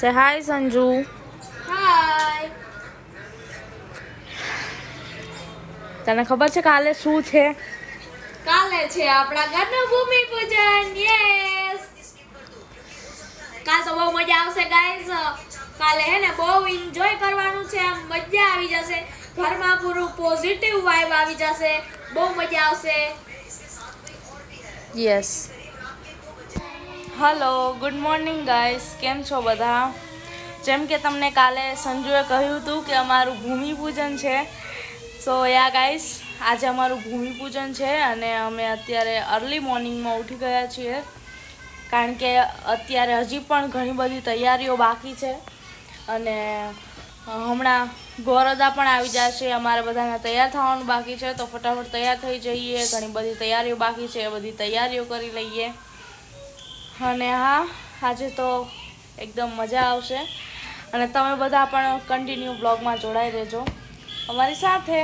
સે હાય સંજુ. હાય. તને ખબર છે કાલે શું છે? કાલે છે આપણા ઘરનું ભૂમિ પૂજન. યસ. કાલ તો બહુ મજા આવશે ગાઈઝ. કાલે હે ને બહુ એન્જોય કરવાનું છે. આમ મજા આવી જશે. ઘરમાં પૂરું પોઝિટિવ વાઇબ આવી જશે. બહુ મજા આવશે. Yes. Hello, good morning guys. કેમ છો બધા? જેમ કે તમને કાલે સંજુએ કહ્યું હતું કે અમારું ભૂમિપૂજન છે. સો યા ગાઈસ, આજે અમારું ભૂમિપૂજન છે અને અમે અત્યારે અર્લી મોર્નિંગમાં ઉઠી ગયા છીએ. કારણ કે અત્યારે હજી પણ ઘણી બધી તૈયારીઓ બાકી છે અને હમણાં ગોરદા પણ આવી જશે. અમારે બધાને તૈયાર થવાનું બાકી છે, તો ફટાફટ તૈયાર થઈ જઈએ. ઘણી બધી તૈયારીઓ બાકી છે, એ બધી તૈયારીઓ કરી લઈએ. અને હા, આજે તો એકદમ મજા આવશે અને તમે બધા પણ કન્ટિન્યુ બ્લોગમાં જોડાઈ રહેજો અમારી સાથે.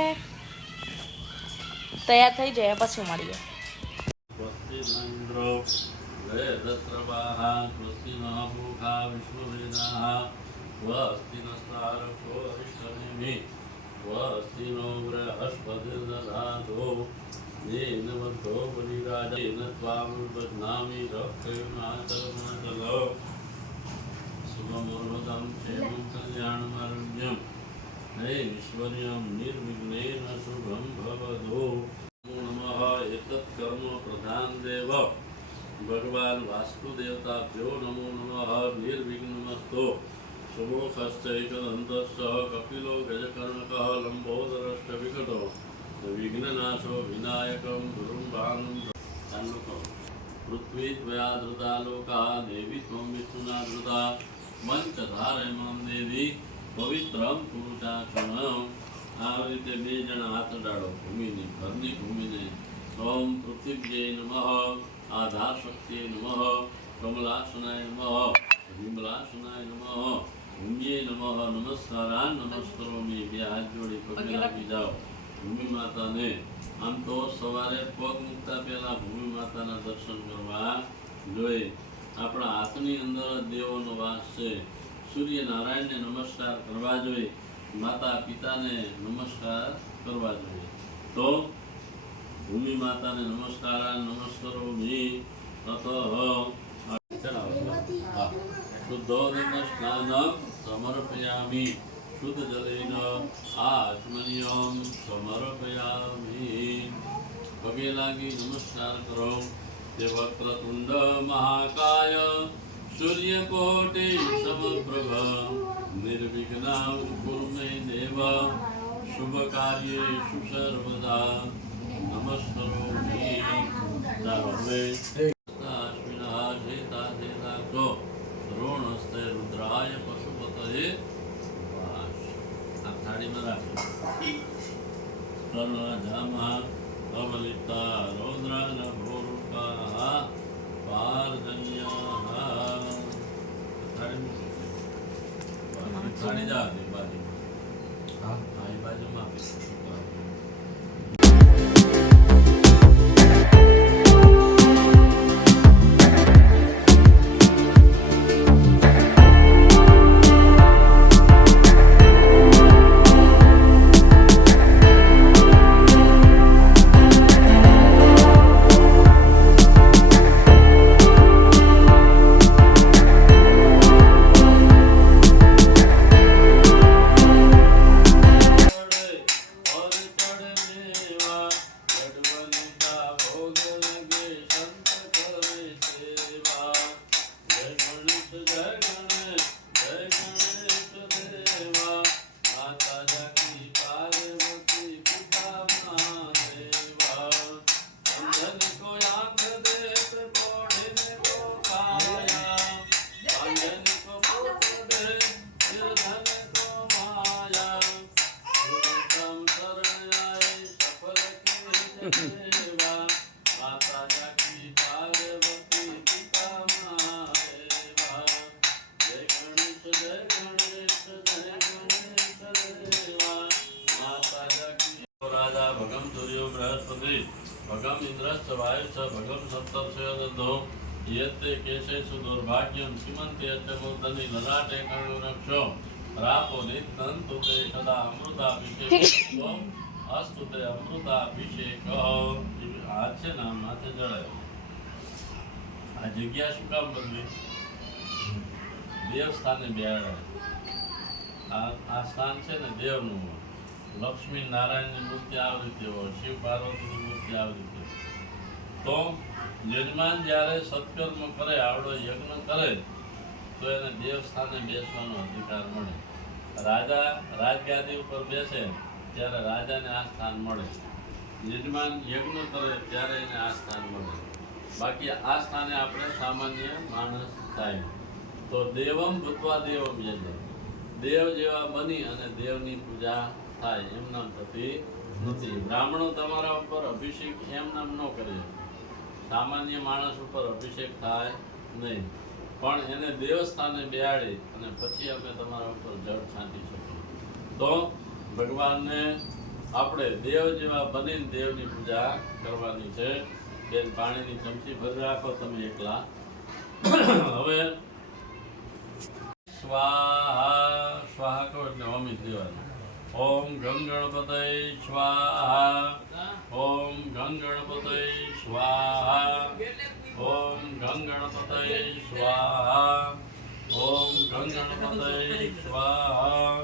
તૈયાર થઈ જાય પછી મળીએ. ईश्वर्यं निर्विघ्नेन शुभं भवतु. नमः एतत्कर्म प्रधान देव भगवान वास्तुदेवताभ्यो नमो नमः. निर्विघ्नमस्तु. शुभोखश्चैकदन्तश्च कपिलो गजकर्णकः लम्बोदरश्च विकटो विघ्ननाशो विनायकं गुरुं भानुं पृथ्वी त्वया धृता लोका देवी त्वं विष्णुना धृता मंचधारयमं देवी પવિત્રમ પુરુષાક્ષણમ. આ રીતે બે જણા હાથ અડાડો ભૂમિની, ઘરની ભૂમિને. ઓમ પૃથ્વીજ્ઞે નમઃ, આધાર શક્તિએ નમઃ, કમલાસનાય નમઃ, વિમલાસનાય નમઃ, ભૂમ્યે નમઃ. નમસ્કારાન નમસ્કરોમિ. બે હાથ જોડી પગે લાગી જાઓ ભૂમિ માતાને. આમ તો સવારે પગ મૂકતા પહેલા ભૂમિ માતાના દર્શન કરવા જોઈએ. આપણા હાથની અંદર દેવોનો વાસ છે. સૂર્યનારાયણને નમસ્કાર કરવા જોઈએ. માતા પિતાને નમસ્કાર કરવા જોઈએ. તો ભૂમિ માતાને નમસ્કાર નમસ્કરોમિ. તતઃ શુદ્ધોદક સ્નાન સમર્પયામિ. શુદ્ધ જલેન આચમનિયમ સમર્પયામિ. પગે લાગી નમસ્કાર કરો. તે વક્રતુંડ મહાકાય सूर्यकोटि समप्रभ निर्विघ्नं कुरु मे देव. शुभ कार्येषु सर्वदा नमस्करोमि. अश्विनः शेता शेताक्षो द्रोणस्ते रुद्राय पशुपतये वास. આ થાળીમાં રાખો. કર્ણજામા અવલિપ્તા રૌદ્રાન ભોરુકા પારજન્યા. થાળી જા દે બાજુ. હા, આ બાજુમાં આપી. भगम सूर्यो बृहस्पति भगम इंद्रश्च वायुश्च भगम सप्तर्षयो दद्धो યતે કેશેષુ દુર્ભાગ્યમ શ્રીમંતે અચ્ચમોદનિ લલાટે કર્ણરક્ષો રાપો નિતંતુ તે સદા અમૃતાભિષેક અસ્તુ તે અમૃતાભિષેક આ છે ને માથે જળાય. આ જગ્યા શું કામ બદલી? દેવસ્થાને બેહાડે. આ સ્થાન છે ને દેવનું હોય. લક્ષ્મી નારાયણની મૂર્તિ આવી રીતે હોય, શિવ પાર્વતીની મૂર્તિ આવી રીતે. તો યજમાન જ્યારે સત્કર્મ કરે, આવડો યજ્ઞ કરે, તો એને દેવસ્થાને બેસવાનો અધિકાર મળે. રાજા રાજગાદી ઉપર બેસે ત્યારે રાજાને આ સ્થાન મળે. યજમાન યજ્ઞ કરે ત્યારે એને આ સ્થાન મળે. બાકી આ સ્થાને આપણે સામાન્ય માણસ થાય. તો દેવમ ભૂતવા દેવમ યજ્ઞ, દેવ જેવા બની અને દેવની પૂજા થાય એમ નામ થતી નથી. બ્રાહ્મણો તમારા ઉપર અભિષેક એમ નામ ન કરે. સામાન્ય માણસ ઉપર અભિષેક થાય નહીં, પણ એને દેવસ્થાને બેહાડી અને પછી અમે તમારા ઉપર જળ છાંટી શકીએ. તો ભગવાનને આપણે દેવ જેવા બનીને દેવની પૂજા કરવાની છે. બેન પાણીની ચમચી ભરી રાખો તમે એકલા. હવે સ્વાહા, સ્વાહા કહો એટલે અમિત દેવાનું. ઓમ ગંગ ગણપતય સ્વાહા, ઓમ ગંગ ગણપતય સ્વાહા, ઓમ ગંગ ગણપતય સ્વાહા, ઓમ ગંગ ગણપતય સ્વાહા,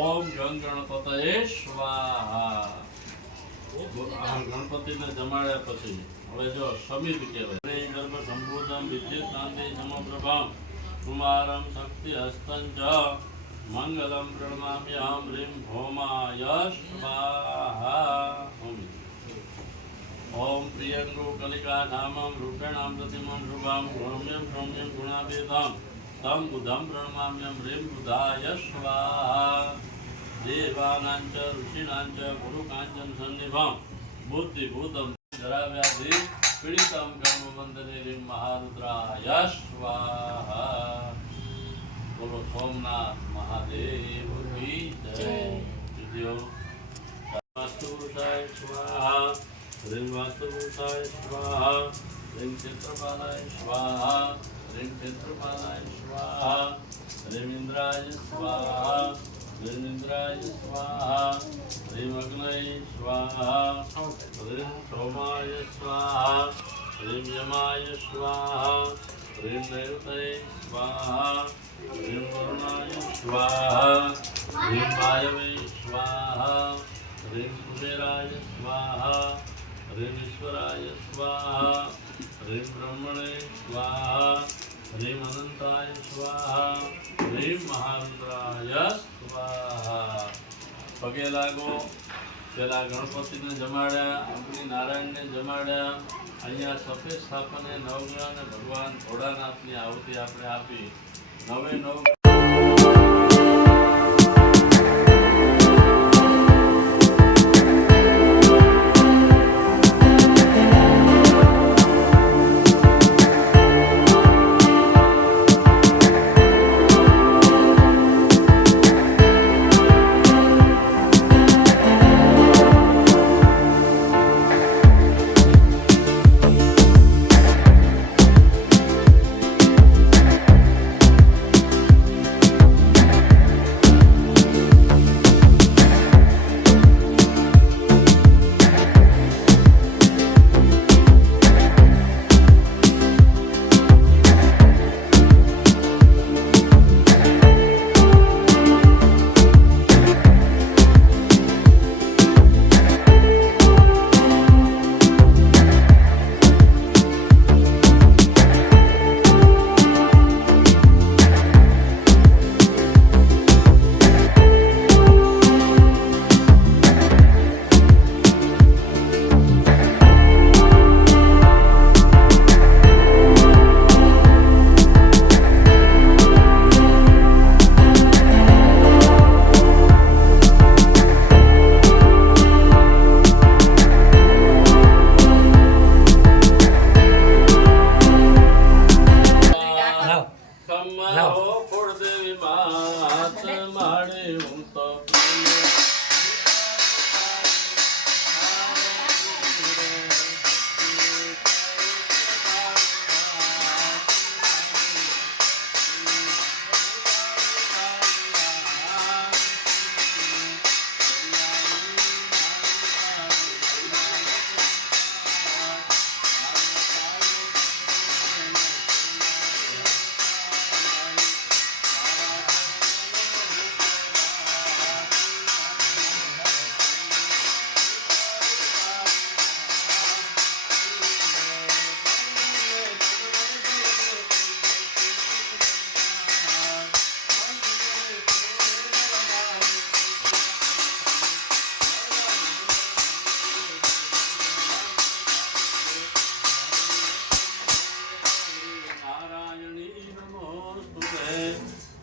ઓમ ગંગ ગણપતય સ્વાહા. આ ગણપતિને જમાડ્યા પછી હવે જો સમિત કહેવાય. ગર્ભ સંભૂતમ વિદ્યુત કાંતિ સમપ્રભમ કુમારમ શક્તિ હસ્તં ચ મંગલમ પ્રણમામ્યહમ હ્રીમ ભૌમાય સ્વાહા. ઓમ પ્રિયંગો કલિકા ધામમ રૂપેણામ પ્રતિમમ શુભમ સૌમ્યમ સૌમ્યમ ગુણાભેદમ તમ બુધમ પ્રણમામ્યમ હ્રીમ બુધાય સ્વાહા. દેવાનાંચ ઋષિણાંચ ગુરુકાંચન સન્નિભમ બુદ્ધિભૂતમ ધરાવ્યાધિ પીડિતમ કર્મબંધને હ્રીમ મહારુદ્રાય સ્વાહા. બોલો સોમનાથ મહાદેવ કી જય. વિદ્યો વાસ્તુભૂતાય સ્વાહા, હ્રીમ વાસ્તુભૂતાય સ્વાહા, હ્રીમ ક્ષેત્રપાલાય સ્વાહા, હ્રીમ ક્ષેત્રપાલાય સ્વાહા, હ્રીમ ઇન્દ્રાય સ્વાહા, હ્રીમ ઇન્દ્રાય સ્વાહા, હ્રીમ અગ્નય સ્વાહા, હ્રીમ સોમાય સ્વાહા, હ્રીમ યમાય સ્વાહા, હ્રીમ નૈઋતય સ્વાહા, હ્રીમ વરુણાય સ્વાહા, હ્રીમ વાયવે સ્વાહા, હ્રીમ કુબેરાય સ્વાહા, હ્રીમ ઈશ્વરાય સ્વાહા, હ્રીમ બ્રહ્મણે સ્વાહા, હ્રીમ અનંતાય સ્વાહા, હ્રીમ મહારુદ્રાય સ્વાહા. પગે લાગો. પેલા ગણપતિને જમાડ્યા, અગ્નિ નારાયણને જમાડ્યા. અહીંયા સફેદ સ્થાપને નવગ્રહ અને ભગવાન ભોળાનાથની આહુતિ આપણે આપી. નવે નવ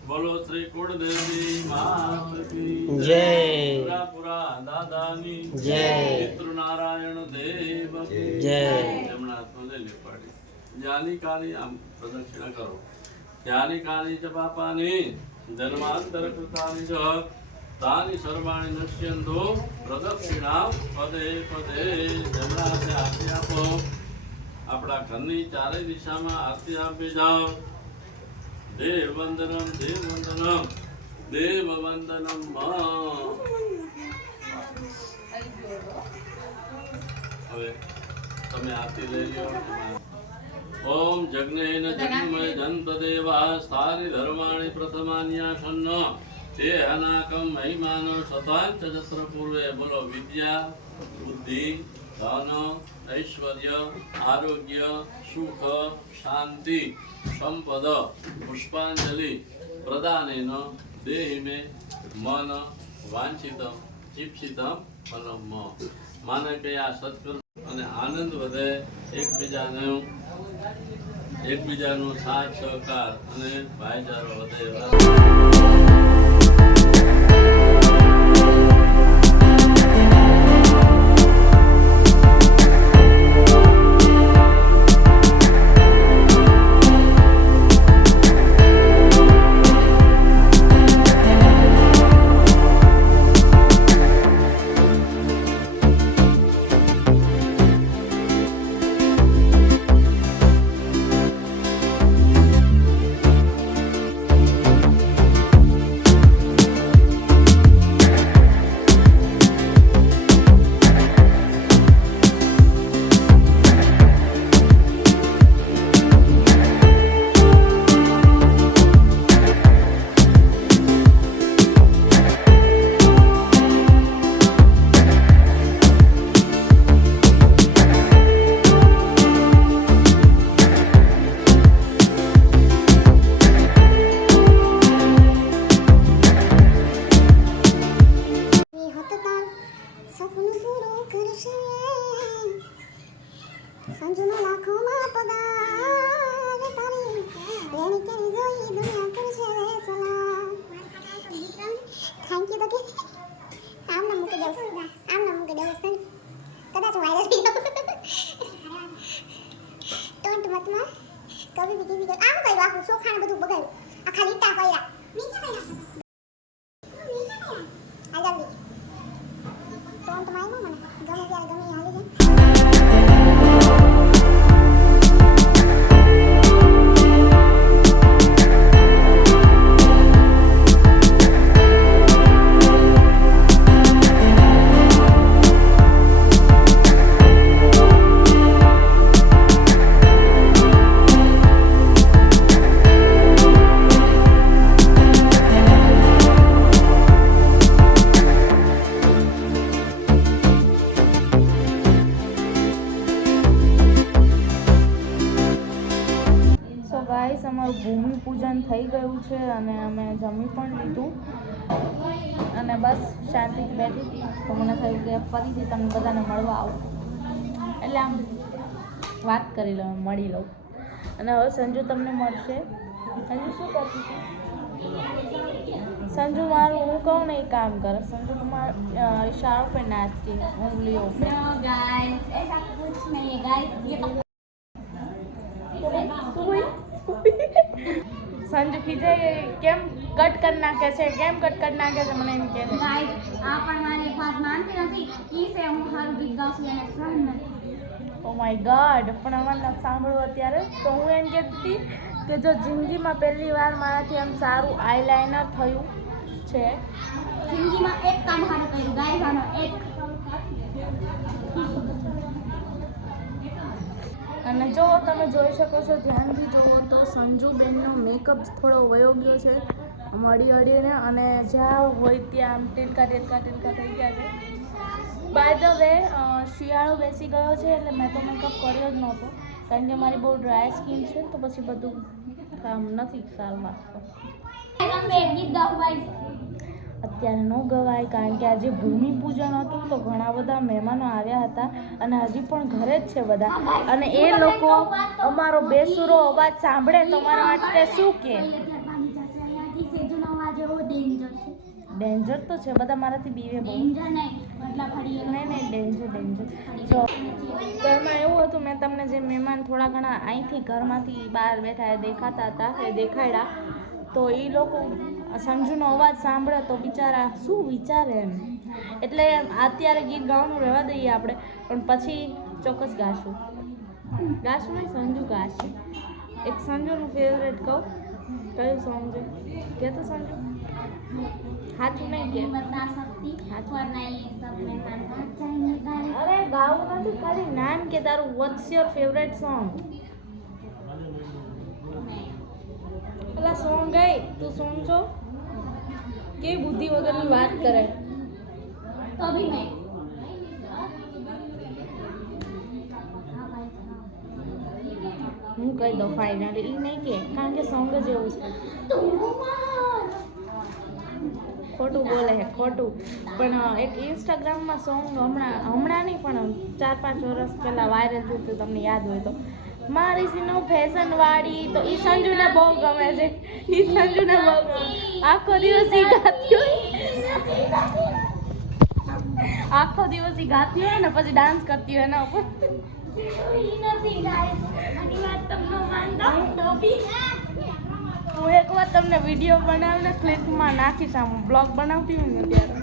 બોલો શ્રી કુળદેવી માત કી જય. પુરા દાદાની જય. પિતૃનારાયણ દેવ કી જય. એમના હાથમાં લઈ લે પાડી જ્ઞાની કાળી આમ પ્રદક્ષિણા કરો જ્ઞાની કાળી ચ પાપાની જન્માંતર કૃતાની ચ તાની સર્વાણી નશ્યંતો પ્રદક્ષિણા પદે પદે જમણા હાથે આરતી આપો આપણા ઘરની ચારેય દિશામાં આરતી આપી જાઓ દેવ વંદનમ દેવ વંદનમ દેવ વંદનમ હવે તમે આરતી લઈ લો ઓમ જગ્નેન જગ્મય જનપદેવા સ્થાની ધર્માણી પ્રથમાન્યાસન્ન તે અનાકમ મહિમાનો શતાંચ જત્ર પૂર્વે બોલો વિદ્યા બુદ્ધિ ધન ઐશ્વર્ય આરોગ્ય સુખ શાંતિ સંપદ પુષ્પાંજલિ પ્રદાનેન દેહિ મે મન વાંછિતમ ચીપ્સિતમ ફલમ માને કે આ સત્કર્મ અને આનંદ વધે એકબીજાનો સાથ સહકાર અને ભાઈચારો વધે સંજુનો લાખોમાં પગાર તારી રેણી કેરી જોઈ દુનિયા કરશે રે સલામ થેન્ક યુ તો કે આમ ના મૂકી દઉં કદાચ વાયરલ થઈ જાઉં ટોન્ટ મતમાં કभी भी किसी आम कई आखું સોખાને બધું બગાડ્યું આખા લીટા કર્યા નીચે કર્યા આ જલ્દી ટોન્ટ માર્યો મને ગમે ત્યારે ગમે હાલી જાય ગાઈસ અમારું ભૂમિ પૂજન થઈ ગયું છે અને અમે જમી પણ લીધું અને બસ શાંતિથી બેઠી હતી તો મને થયું કે ફરીથી તમને બધાને મળવા આવું એટલે આમ વાત કરી લઉં મળી લઉં અને હવે સંજુ તમને મળશે સંજુ શું કરતી હતી संजू मारू हूँ कहूँ नहीं काम कर संजू तुम्हारा इशारों पे नाचती उंगलियों पे गाइस ऐसा कुछ नहीं है गाइस ये तो संजू कीजे केम कट करना कैसे केम कट करना कैसे મને એમ કહે છે गाइस આ પણ મારી એક વાત માનતી નથી ઈ છે હું હારું ગીત ગાઉં છું એને સહન નથી ઓ માય ગોડ પણ અમારે નથી સાંભળવું અત્યારે તો હું એમ કહેતી હતી કે જો જિંદગીમાં પહેલી વાર મારાથી એમ સારું આઈલાઇનર થયું છે જિંદગીમાં એક કામ હારું કર્યું ગાઈસ આનો એક અને જો તમે જોઈ શકો છો ધ્યાનથી જુઓ તો સંજુબેનનો મેકઅપ થોડો વયો ગયો છે મળી અડીને અને જ્યાં હોય ત્યાં આમ ટીલકા ટીલકા ટીલકા થઈ ગયા છે બાય ધ વે શિયાળો બેસી ગયો છે એટલે મેં તો મેકઅપ કર્યો જ નહોતો કારણ કે મારી બહુ ડ્રાય સ્કિન છે તો પછી બધું કામ નથી સારું લાગતું અમે એક ગીત ગાઉં ગાઈસ અત્યારે ન ગવાય કારણ કે આજે ભૂમિપૂજન હતું તો ઘણા બધા મહેમાનો આવ્યા હતા અને હજી પણ ઘરે જ છે બધા અને એ લોકો અમારો બેસુરો અવાજ સાંભળે તો મારા માટે શું કહે ભાગી જશે અહીંયાથી છે ડેન્જર તો છે, બધા મારાથી બીવે બહુ. નહીં ડેન્જર. જો તો એમાં એવું હતું, મેં તમને જે મહેમાન થોડા ઘણા અહીંથી ઘરમાંથી બહાર બેઠા એ દેખાતા હતા એ દેખાડ્યા. તો એ લોકો સંજુનો અવાજ સાંભળે તો બિચારા શું વિચારે એમ. એટલે અત્યારે ગીત ગાવાનું રહેવા દઈએ આપણે, પણ પછી ચોક્કસ ગાશું નહીં, સંજુ ગાશે. એક સંજુનું ફેવરેટ કહું, કયું સોંગ છે કે તો સંજુ સાચું નહીં કે અરે ગાવું નથી, ખાલી નામ કે તારું વોટ્સ યોર ફેવરેટ સોંગ. પેલા સોંગ ગઈ તું સોંગ છો કેવી બુદ્ધિ વગરની વાત કરે. હું કહી દઉં ફાઇનલી, એ નહીં કે કારણ કે સોંગ જ એવું છે. ખોટું બોલે છે ખોટું. પણ એક ઇન્સ્ટાગ્રામમાં સોંગ હમણાં નહીં પણ 4-5 વર્ષ પહેલાં વાયરલ થયું હતું, તમને યાદ હોય તો. મારી સીનો ફેશન વાળી, તો એ સંજુને બહુ ગમે છે. આખો દિવસ ઈ ગાતી હોય, ને પછી ડાન્સ કરતી હોય એના ઉપર. હું એક વાર તમને વિડીયો બનાવીને ક્લિપમાં નાખીશ, આમ બ્લોગ બનાવતી હોય ને ત્યારે.